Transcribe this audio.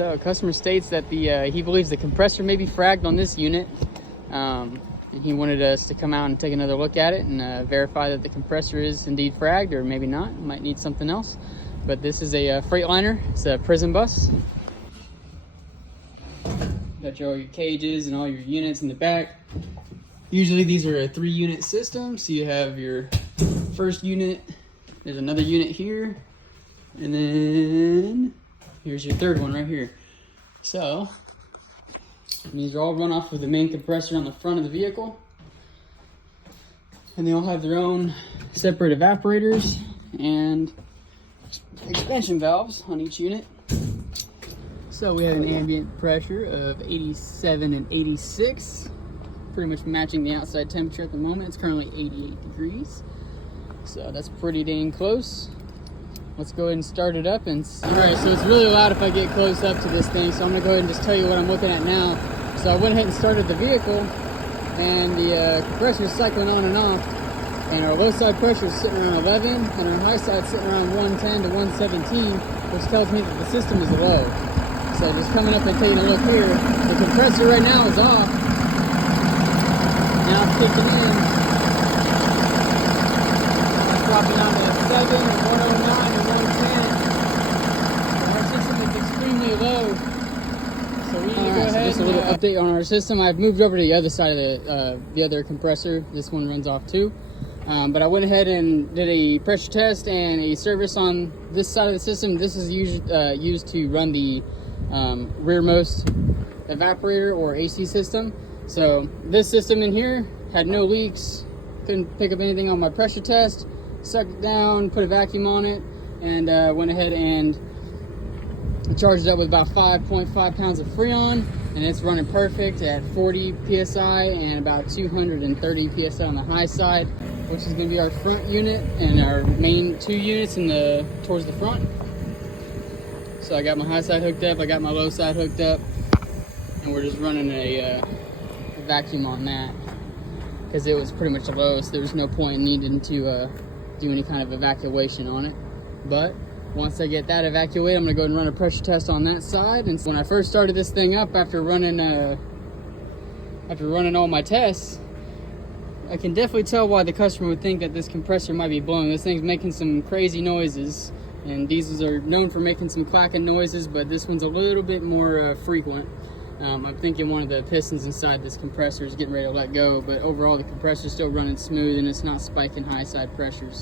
So customer states that he believes the compressor may be fragged on this unit, and he wanted us to come out and take another look at it and verify that the compressor is indeed fragged, or maybe not. It might need something else. But this is a Freightliner. It's a prison bus. Got all your cages and all your units in the back. Usually these are a 3-unit system, so you have your first unit, there's another unit here, and then here's your third one right here. So these are all run off of the main compressor on the front of the vehicle, and they all have their own separate evaporators and expansion valves on each unit. So we have an ambient pressure of 87 and 86, pretty much matching the outside temperature at the moment. It's currently 88 degrees, so that's pretty dang close. Let's go ahead and start it up and see. All right, so it's really loud if I get close up to this thing, so I'm gonna go ahead and just tell you what I'm looking at now. So I went ahead and started the vehicle, and the compressor is cycling on and off, and our low side pressure is sitting around 11, and our high side sitting around 110 to 117, which tells me that the system is low. So just coming up and taking a look here, the compressor right now is off. Now it's kicking in. It's dropping down to 7 and 109 and 110. So our system is extremely low. So we need to go ahead. Just a little update on our system. I've moved over to the other side of the other compressor. This one runs off too. But I went ahead and did a pressure test and a service on this side of the system. This is used to run the rearmost evaporator or AC system. So this system in here had no leaks, couldn't pick up anything on my pressure test, sucked it down, put a vacuum on it, and went ahead and charged it up with about 5.5 pounds of Freon, and it's running perfect at 40 psi and about 230 psi on the high side, which is going to be our front unit and our main 2 units towards the front. So I got my high side hooked up, I got my low side hooked up, and we're just running a vacuum on that because it was pretty much low, so there was no point in needing to do any kind of evacuation on it. But once I get that evacuated, I'm gonna go ahead and run a pressure test on that side. And so when I first started this thing up, after running all my tests, I can definitely tell why the customer would think that this compressor might be blowing. This thing's making some crazy noises, and diesels are known for making some clacking noises, but this one's a little bit more frequent. I'm thinking one of the pistons inside this compressor is getting ready to let go, but overall the compressor is still running smooth and it's not spiking high side pressures.